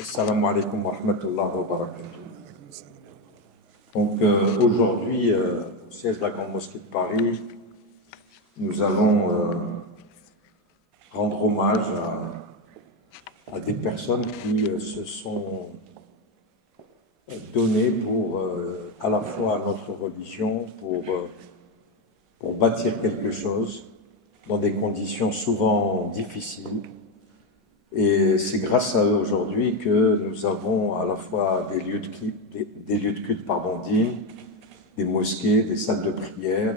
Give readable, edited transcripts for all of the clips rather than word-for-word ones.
Assalamu alaikum wa rahmatullahi wa barakatuh. Donc aujourd'hui, au siège de la Grande Mosquée de Paris, nous allons rendre hommage à des personnes qui se sont données pour à la fois notre religion, pour bâtir quelque chose dans des conditions souvent difficiles. Et c'est grâce à eux aujourd'hui que nous avons à la fois des lieux de culte, dignes, des mosquées, des salles de prière,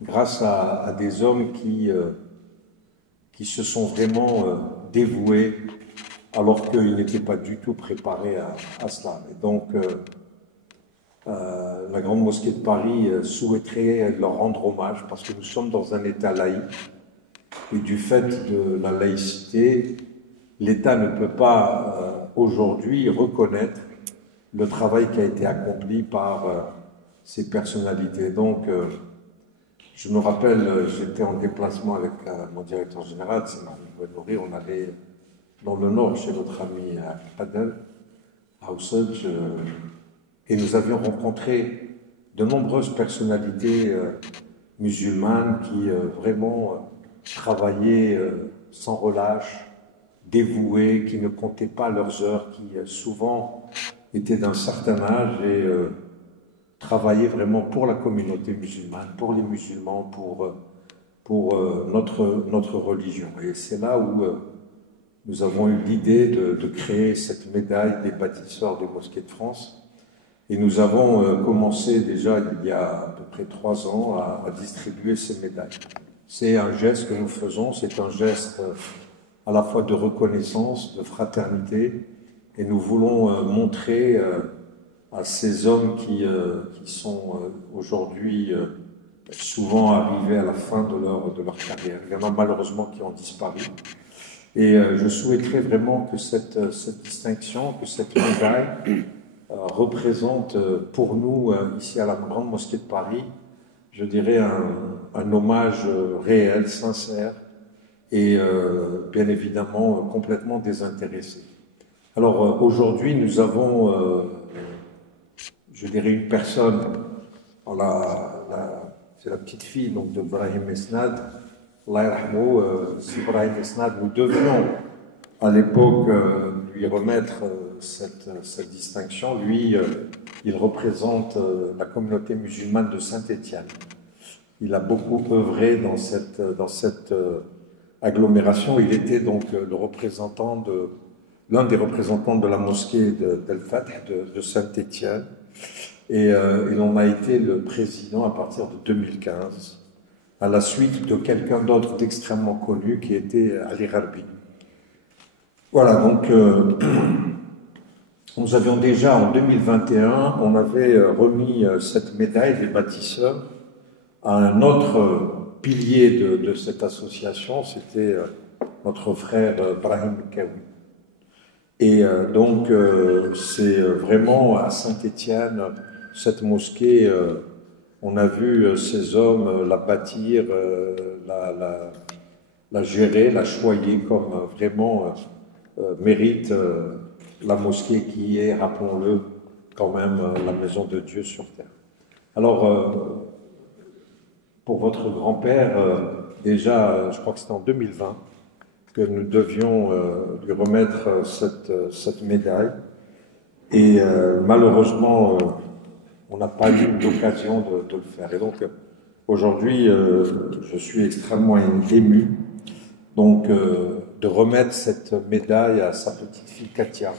grâce à des hommes qui se sont vraiment dévoués alors qu'ils n'étaient pas du tout préparés à cela. Et donc, la Grande Mosquée de Paris souhaiterait leur rendre hommage parce que nous sommes dans un État laïque et du fait de la laïcité, l'État ne peut pas aujourd'hui reconnaître le travail qui a été accompli par ces personnalités. Donc, je me rappelle, j'étais en déplacement avec mon directeur général, c'est Marie Nourri, on allait dans le nord chez notre ami Adel, à Oussodj, et nous avions rencontré de nombreuses personnalités musulmanes qui vraiment travaillaient sans relâche, dévoués, qui ne comptaient pas leurs heures, qui souvent étaient d'un certain âge et travaillaient vraiment pour la communauté musulmane, pour les musulmans, pour notre religion. Et c'est là où nous avons eu l'idée de créer cette médaille des bâtisseurs des mosquées de France. Et nous avons commencé déjà il y a à peu près 3 ans à distribuer ces médailles. C'est un geste que nous faisons, c'est un geste à la fois de reconnaissance, de fraternité, et nous voulons montrer à ces hommes qui sont aujourd'hui souvent arrivés à la fin de leur carrière. Il y en a malheureusement qui ont disparu. Et je souhaiterais vraiment que cette distinction, que cette médaille représente pour nous, ici à la Grande Mosquée de Paris, je dirais un hommage réel, sincère, et bien évidemment complètement désintéressé. Alors aujourd'hui, nous avons, je dirais, une personne, c'est la petite fille donc, de Brahim Esnad, Allah yarhamou, Brahim Esnad, nous devions à l'époque lui remettre cette distinction. Lui, il représente la communauté musulmane de Saint-Étienne. Il a beaucoup œuvré dans cette agglomération. Il était donc l'un des représentants de la mosquée d'El-Fath de Saint-Étienne, et il en a été le président à partir de 2015, à la suite de quelqu'un d'autre d'extrêmement connu qui était Ali Gharbi. Voilà, donc nous avions déjà en 2021, on avait remis cette médaille des bâtisseurs à un autre pilier de cette association, c'était notre frère Brahim Kawi. Et donc, c'est vraiment à Saint-Étienne, cette mosquée, on a vu ces hommes la bâtir, la gérer, la choyer comme vraiment mérite la mosquée qui est, rappelons-le, quand même la maison de Dieu sur terre. Alors, pour votre grand-père, déjà, je crois que c'était en 2020, que nous devions lui remettre cette médaille. Et malheureusement, on n'a pas eu l'occasion de le faire. Et donc, aujourd'hui, je suis extrêmement ému donc, de remettre cette médaille à sa petite fille Katia.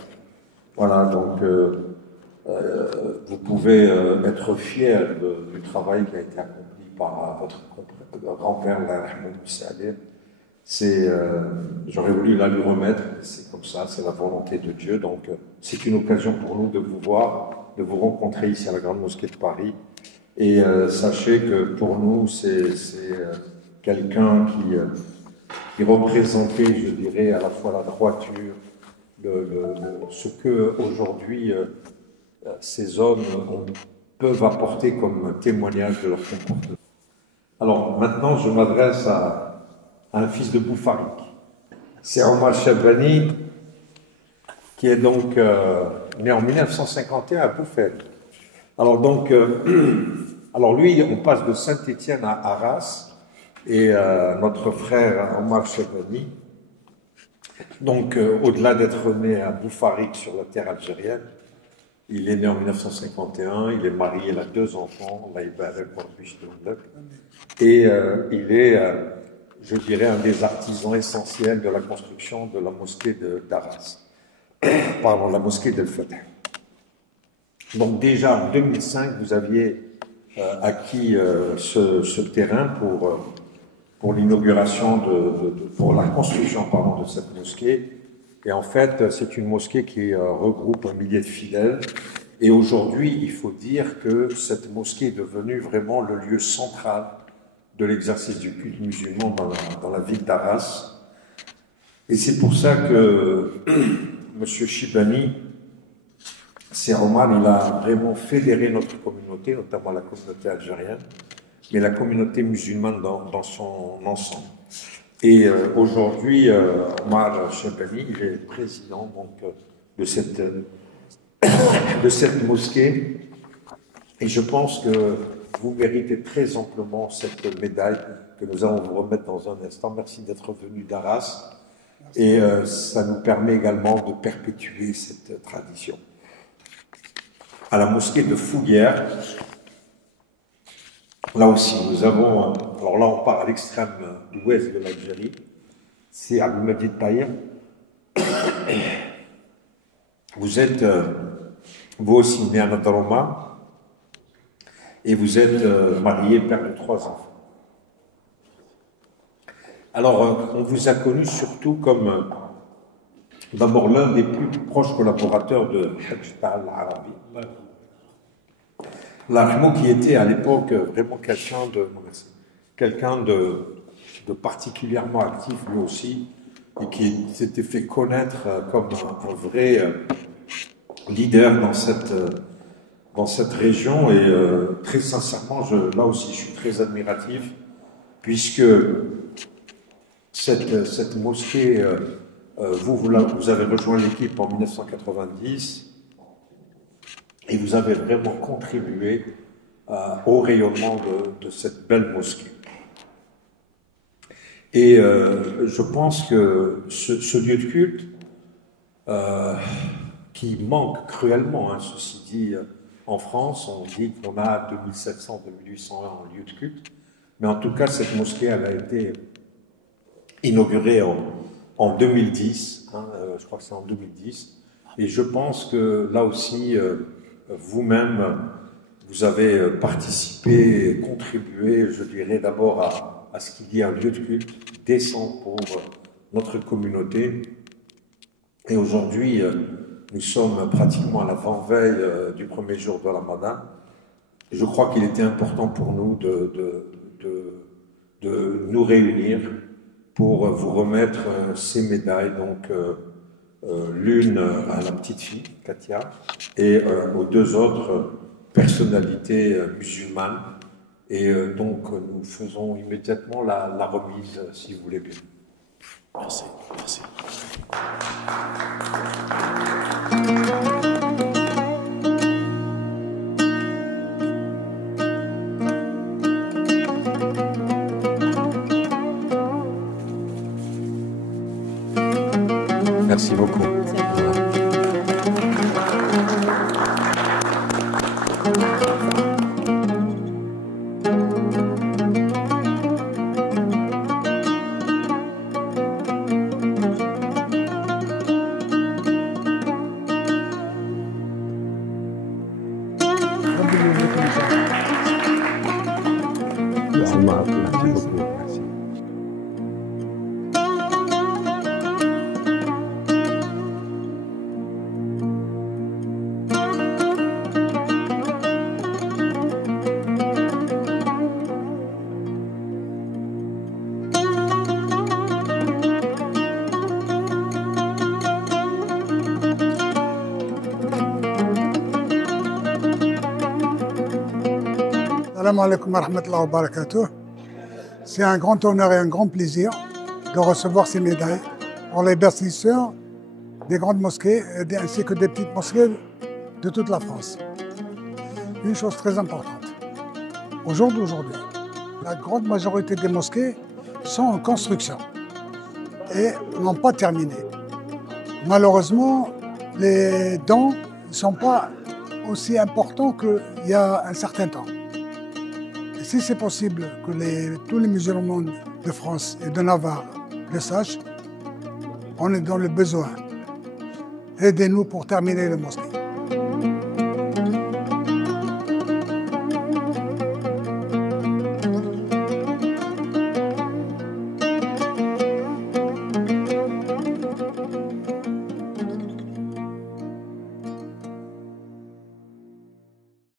Voilà, donc vous pouvez être fiers du travail qui a été accompli par votre grand-père, j'aurais voulu la lui remettre, c'est comme ça, c'est la volonté de Dieu. Donc, c'est une occasion pour nous de vous voir, de vous rencontrer ici à la Grande Mosquée de Paris. Et sachez que pour nous, c'est quelqu'un qui représentait, je dirais, à la fois la droiture, ce que aujourd'hui ces hommes peuvent apporter comme témoignage de leur comportement. Alors maintenant, je m'adresse à un fils de Boufarik. C'est Omar Chabani qui est donc né en 1951 à Bouffet. Alors donc, alors lui, on passe de Saint-Étienne à Arras, et notre frère Omar Chebani, donc au-delà d'être né à Boufarik sur la terre algérienne, il est né en 1951, il est marié, il a 2 enfants, et il est, je dirais, un des artisans essentiels de la construction de la mosquée d'Arras, pardon, la mosquée d'El Fatah. Donc déjà en 2005, vous aviez acquis ce terrain pour l'inauguration, pour la construction, pardon, de cette mosquée. Et en fait, c'est une mosquée qui regroupe 1 millier de fidèles. Et aujourd'hui, il faut dire que cette mosquée est devenue vraiment le lieu central de l'exercice du culte musulman dans la ville d'Arras. Et c'est pour ça que M. Chibani, Ser Omar, il a vraiment fédéré notre communauté, notamment la communauté algérienne, mais la communauté musulmane dans son ensemble. Et aujourd'hui, Omar Chibani, il est président donc, de cette mosquée. Et je pense que vous méritez très amplement cette médaille que nous allons vous remettre dans un instant. Merci d'être venu d'Arras. Et ça nous permet également de perpétuer cette tradition. À la mosquée de Fouguières, là aussi, nous avons, alors là on part à l'extrême ouest de l'Algérie, c'est Abdelmajid Tahir. Vous êtes, vous aussi, né à Nadaroma, et vous êtes marié, père de 3 enfants. Alors, on vous a connu surtout comme, d'abord, l'un des plus proches collaborateurs de Hajj al-Arabi. L'Armo qui était à l'époque vraiment quelqu'un de particulièrement actif lui aussi, et qui s'était fait connaître comme un vrai leader dans cette région. Et très sincèrement, là aussi, je suis très admiratif, puisque cette mosquée, vous avez rejoint l'équipe en 1990, et vous avez vraiment contribué au rayonnement de cette belle mosquée. Et je pense que ce lieu de culte, qui manque cruellement, hein, ceci dit, en France, on dit qu'on a 2700-2800 en lieu de culte, mais en tout cas, cette mosquée, elle a été inaugurée en 2010, hein, je crois que c'est en 2010, et je pense que là aussi, vous-même, vous avez participé, contribué, je dirais d'abord à ce qu'il y ait un lieu de culte décent pour notre communauté. Et aujourd'hui, nous sommes pratiquement à l'avant-veille du premier jour de Ramadan. Je crois qu'il était important pour nous de nous réunir pour vous remettre ces médailles, donc l'une à la petite fille, Katia, et aux 2 autres personnalités musulmanes. Et donc, nous faisons immédiatement la remise, si vous voulez bien. Merci, merci. Merci beaucoup. Salam alaikum wa rahmatullahi wa barakatuh. C'est un grand honneur et un grand plaisir de recevoir ces médailles pour les bâtisseurs des grandes mosquées ainsi que des petites mosquées de toute la France. Une chose très importante, au jour d'aujourd'hui, la grande majorité des mosquées sont en construction et n'ont pas terminé. Malheureusement, les dons ne sont pas aussi importants qu'il y a un certain temps. Et si c'est possible que tous les musulmans de France et de Navarre le sachent, on est dans le besoin. Aidez-nous pour terminer les mosquées.